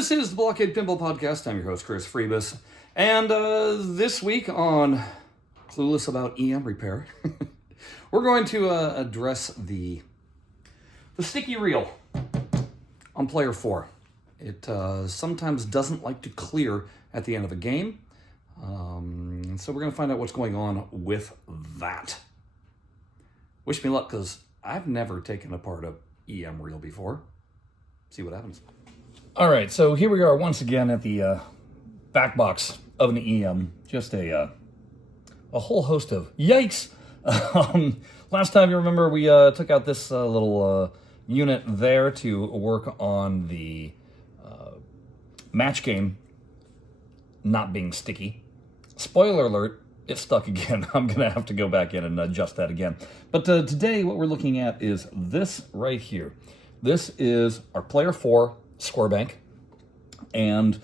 This is the Blockade Pinball Podcast. I'm your host, Chris Freebus. And this week on Clueless About EM Repair, we're going to address the sticky reel on player 4. It sometimes doesn't like to clear at the end of a game. So we're going to find out what's going on with that. Wish me luck, because I've never taken apart a EM reel before. See what happens. All right, so here we are once again at the back box of an EM. Just a whole host of yikes. Last time, you remember, we took out this little unit there to work on the match game not being sticky. Spoiler alert, it's stuck again. I'm going to have to go back in and adjust that again. But today, what we're looking at is this right here. This is our player 4 score bank, and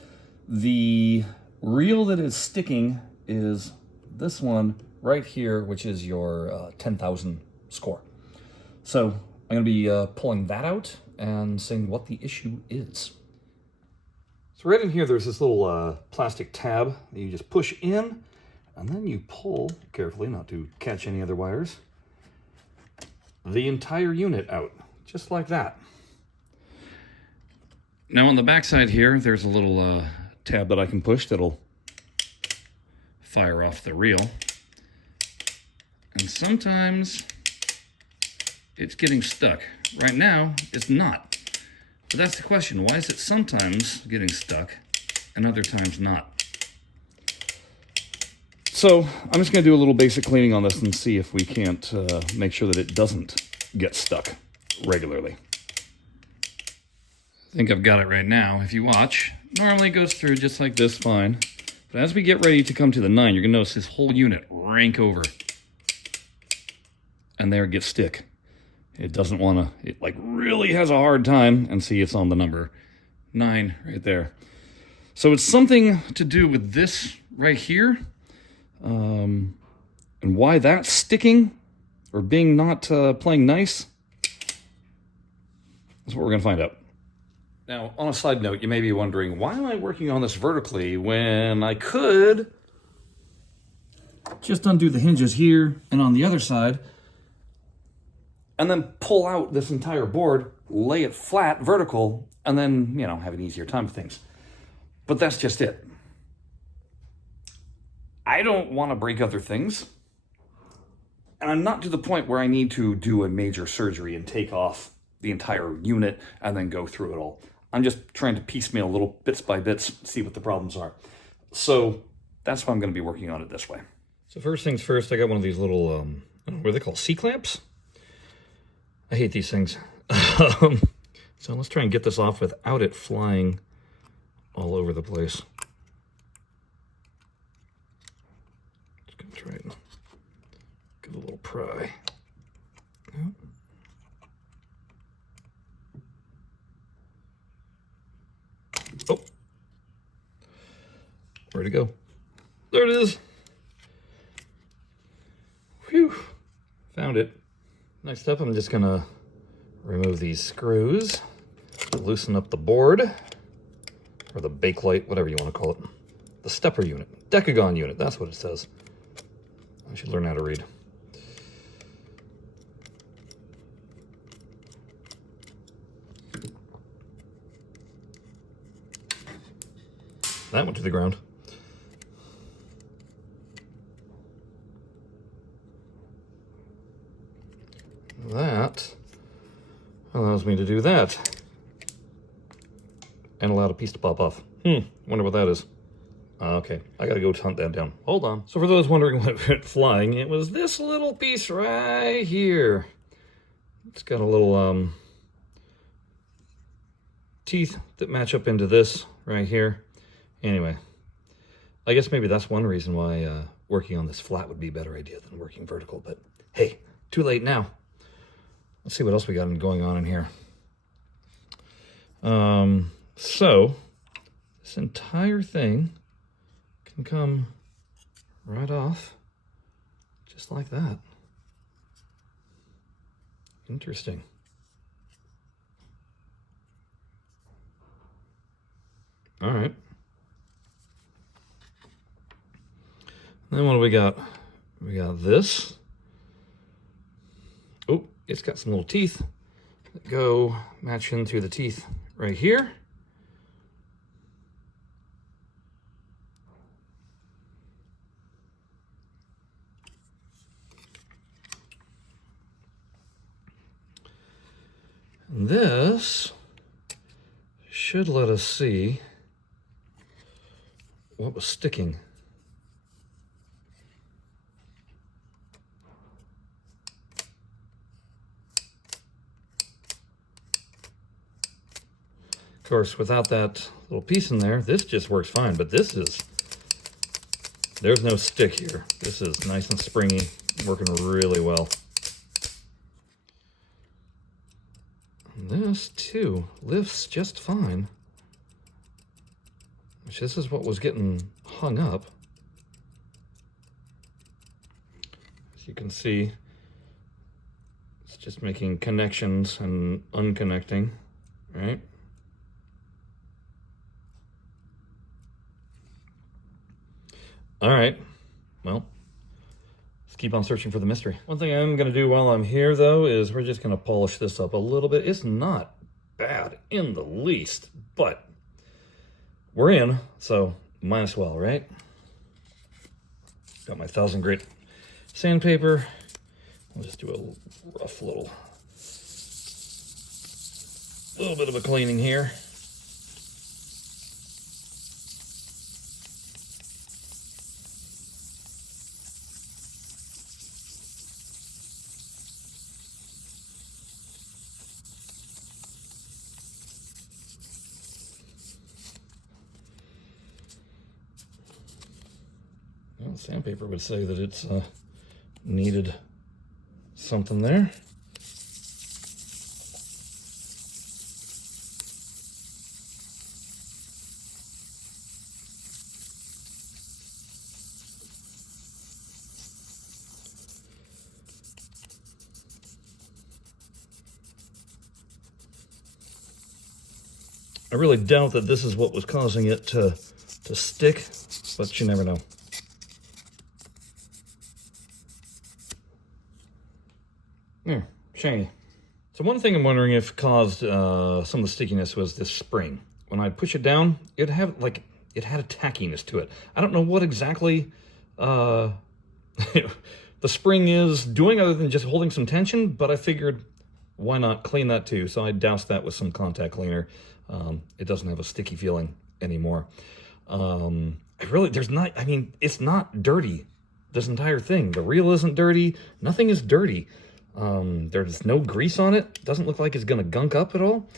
the reel that is sticking is this one right here, which is your 10,000 score. So I'm going to be pulling that out and seeing what the issue is. So right in here, there's this little plastic tab that you just push in, and then you pull carefully, not to catch any other wires, the entire unit out, just like that. Now on the back side here, there's a little tab that I can push that'll fire off the reel. And sometimes it's getting stuck. Right now, it's not. But that's the question. Why is it sometimes getting stuck and other times not? So I'm just going to do a little basic cleaning on this and see if we can't make sure that it doesn't get stuck regularly. I think I've got it right now. If you watch, normally it goes through just like this, fine. But as we get ready to come to the 9, you're going to notice this whole unit rank over. And there it gets stick. It doesn't want to, it like really has a hard time, and see it's on the number 9 right there. So it's something to do with this right here. And why that's sticking or being not playing nice, that's what we're going to find out. Now, on a side note, you may be wondering, why am I working on this vertically when I could just undo the hinges here and on the other side, and then pull out this entire board, lay it flat, vertical, and then, you know, have an easier time with things. But that's just it. I don't want to break other things, and I'm not to the point where I need to do a major surgery and take off the entire unit and then go through it all. I'm just trying to piecemeal little bits by bits, see what the problems are. So that's why I'm going to be working on it this way. So first things first, I got one of these little, what are they called, C-clamps? I hate these things. So let's try and get this off without it flying all over the place. Just going to try and give it a little pry. Yep. Oh, where'd it go? There it is. Phew, found it. Next up, I'm just gonna remove these screws, loosen up the board, or the bakelite, whatever you want to call it. The stepper unit, decagon unit, that's what it says. I should learn how to read. That went to the ground. That allows me to do that. And allowed a piece to pop off. Wonder what that is. Okay, I gotta go hunt that down. Hold on. So for those wondering what went flying, it was this little piece right here. It's got a little teeth that match up into this right here. Anyway, I guess maybe that's one reason why working on this flat would be a better idea than working vertical, but hey, too late now. Let's see what else we got going on in here. So, this entire thing can come right off, just like that. Interesting. Then what do we got? We got this. Oh, it's got some little teeth that go match into the teeth right here. And this should let us see what was sticking. Of course, without that little piece in there, this just works fine, but there's no stick here. This is nice and springy, working really well. And this, too, lifts just fine. Which this is what was getting hung up. As you can see, it's just making connections and unconnecting, right? All right, well, let's keep on searching for the mystery. One thing I'm gonna do while I'm here though is we're just gonna polish this up a little bit. It's not bad in the least, but we're in, so might as well, right? Got my 1000 grit sandpaper. I'll just do a rough little bit of a cleaning here. Well, sandpaper would say that it's needed something there. I really doubt that this is what was causing it to stick, but you never know. Yeah, shiny. So one thing I'm wondering if caused some of the stickiness was this spring. When I push it down, it had a tackiness to it. I don't know what exactly the spring is doing other than just holding some tension, but I figured why not clean that too. So I doused that with some contact cleaner. It doesn't have a sticky feeling anymore. It's not dirty, this entire thing. The reel isn't dirty, nothing is dirty. There's no grease on it. Doesn't look like it's gonna gunk up at all.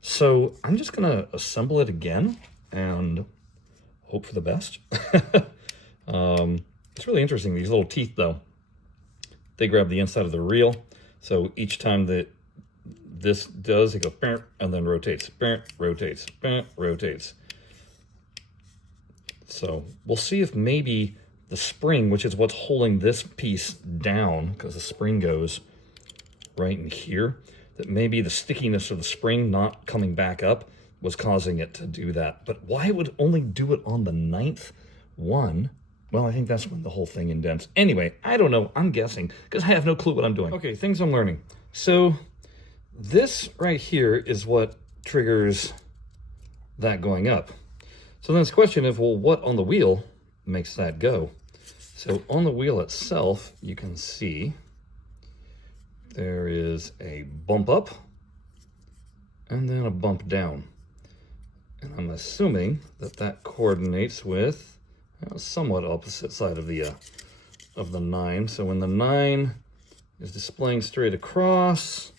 So I'm just gonna assemble it again and hope for the best. It's really interesting, these little teeth though. They grab the inside of the reel. So each time that this does, it goes and then rotates, rotates, rotates. So we'll see if maybe the spring, which is what's holding this piece down, because the spring goes right in here, that maybe the stickiness of the spring not coming back up was causing it to do that. But why it would only do it on the 9th one? Well, I think that's when the whole thing indents. Anyway, I don't know, I'm guessing, because I have no clue what I'm doing. Okay, things I'm learning. So this right here is what triggers that going up. So then it's a question of, well, what on the wheel makes that go? So on the wheel itself, you can see there is a bump up and then a bump down. And I'm assuming that that coordinates with a somewhat opposite side of the 9. So when the 9 is displaying straight across,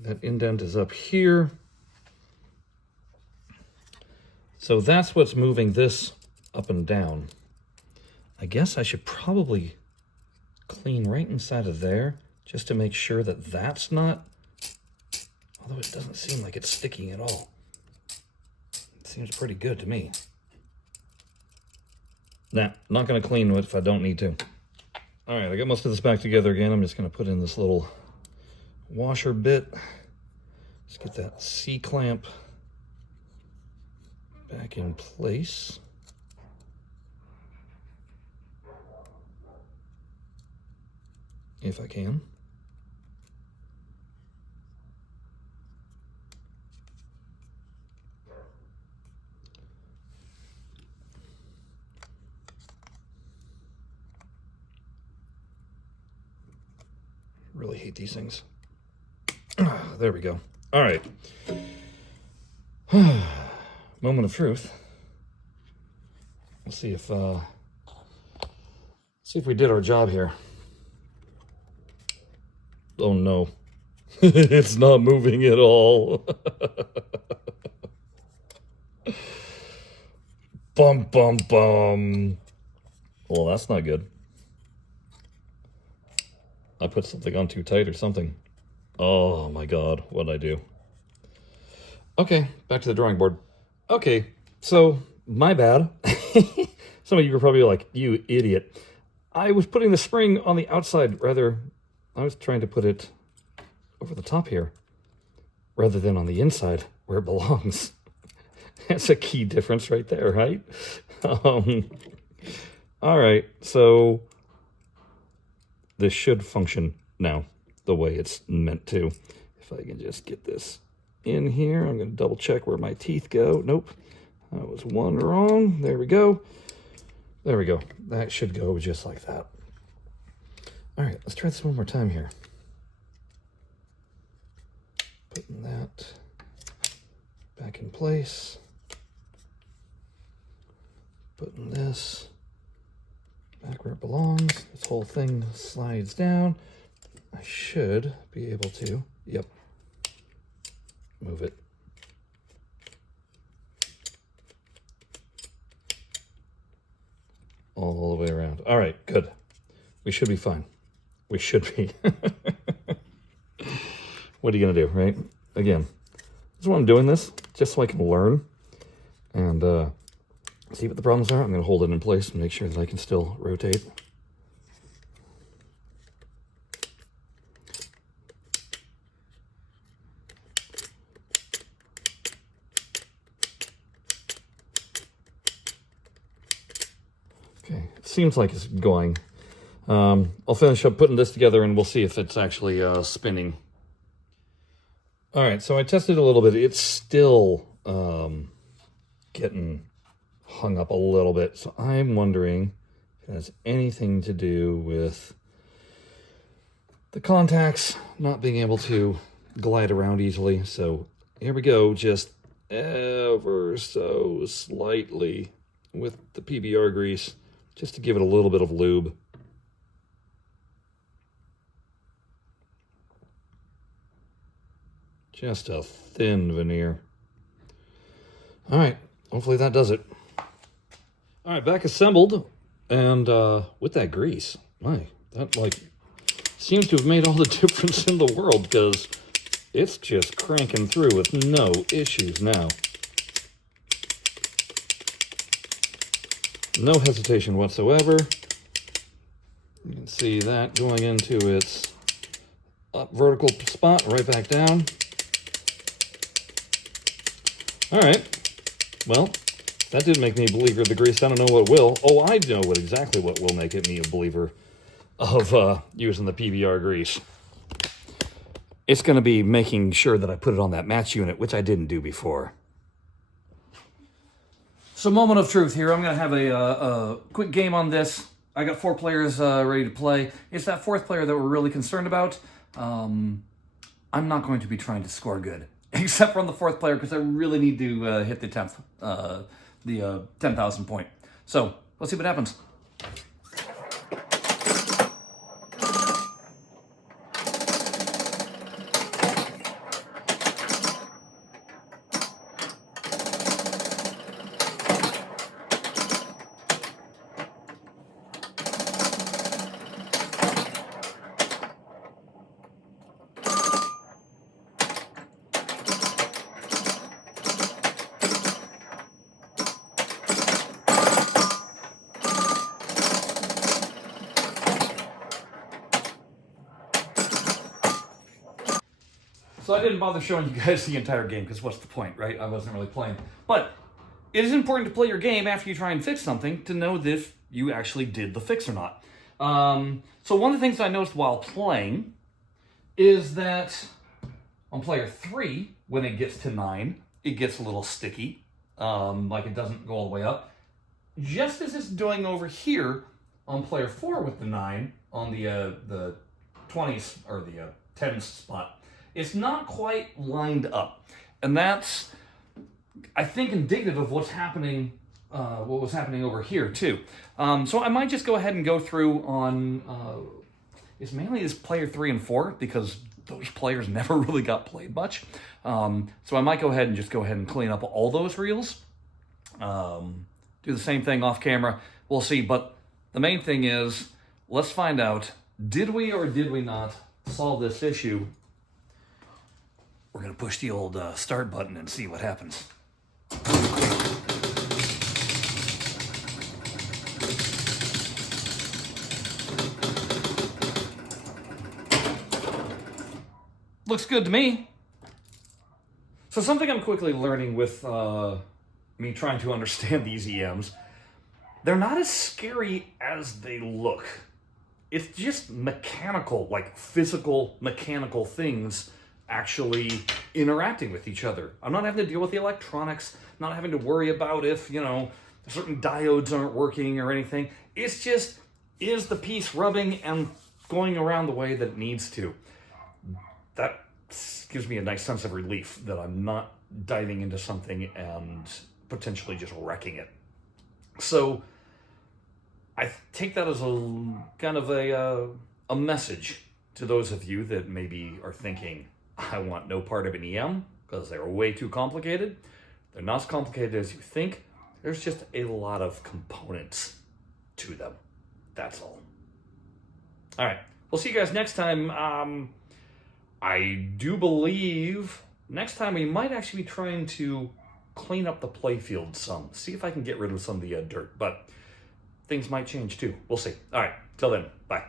that indent is up here. So that's what's moving this up and down. I guess I should probably clean right inside of there just to make sure that that's not, although it doesn't seem like it's sticking at all. It seems pretty good to me. Nah, not gonna clean it if I don't need to. All right, I got most of this back together again. I'm just gonna put in this little washer bit. Let's get that C-clamp back in place. if I can. Really hate these things. There we go. All right. Moment of truth. We'll see if we did our job here. Oh no. It's not moving at all. Bum bum bum. Well, that's not good. I put something on too tight or something. Oh my god, what'd I do? Okay, back to the drawing board. Okay, so my bad. Some of you were probably like, you idiot. I was putting the spring on the outside rather. I was trying to put it over the top here rather than on the inside where it belongs. That's a key difference right there, right? All right, so this should function now the way it's meant to. If I can just get this in here, I'm going to double check where my teeth go. Nope, that was one wrong. There we go. There we go. That should go just like that. All right, let's try this one more time here. Putting that back in place. Putting this back where it belongs. This whole thing slides down. I should be able to, yep, move it. All the way around. All right, good. We should be fine. We should be. What are you going to do, right? Again, this is why I'm doing this, just so I can learn and see what the problems are. I'm going to hold it in place and make sure that I can still rotate. Okay, it seems like it's going. I'll finish up putting this together and we'll see if it's actually spinning. All right, so I tested a little bit. It's still getting hung up a little bit. So I'm wondering if it has anything to do with the contacts not being able to glide around easily. So here we go, just ever so slightly with the PBR grease, just to give it a little bit of lube. Just a thin veneer. All right, hopefully that does it. All right, back assembled, and with that grease, that like seems to have made all the difference in the world because it's just cranking through with no issues now. No hesitation whatsoever. You can see that going into its up vertical spot, right back down. All right, well, that didn't make me a believer of the grease. I don't know what will. Oh, I know exactly what will make me a believer of using the PBR grease. It's going to be making sure that I put it on that match unit, which I didn't do before. So, moment of truth here. I'm going to have a quick game on this. I got 4 players ready to play. It's that 4th player that we're really concerned about. I'm not going to be trying to score good, except for on the 4th player, because I really need to hit the 10th, the 10,000 point. So let's see what happens. So I didn't bother showing you guys the entire game, because what's the point, right? I wasn't really playing. But it is important to play your game after you try and fix something to know if you actually did the fix or not. So one of the things I noticed while playing is that on player 3, when it gets to 9, it gets a little sticky, like it doesn't go all the way up. Just as it's doing over here on player 4 with the 9 on the 20s or the 10s spot, it's not quite lined up, and that's, I think, indicative of what's happening. What was happening over here too. So I might just go ahead and go through on, it's mainly this player 3 and 4 because those players never really got played much. So I might go ahead and clean up all those reels. Do the same thing off camera. We'll see, but the main thing is, let's find out, did we or did we not solve this issue? We're gonna push the old start button and see what happens. Looks good to me. So something I'm quickly learning with me trying to understand these EMs, they're not as scary as they look. It's just mechanical, like physical mechanical things actually interacting with each other. I'm not having to deal with the electronics, not having to worry about if, certain diodes aren't working or anything. It's just, is the piece rubbing and going around the way that it needs to? That gives me a nice sense of relief that I'm not diving into something and potentially just wrecking it. So I take that as a kind of a message to those of you that maybe are thinking, I want no part of an EM because they're way too complicated. They're not as complicated as you think. There's just a lot of components to them. That's all. All right. We'll see you guys next time. I do believe next time we might actually be trying to clean up the playfield some. See if I can get rid of some of the dirt. But things might change too. We'll see. All right. Till then. Bye.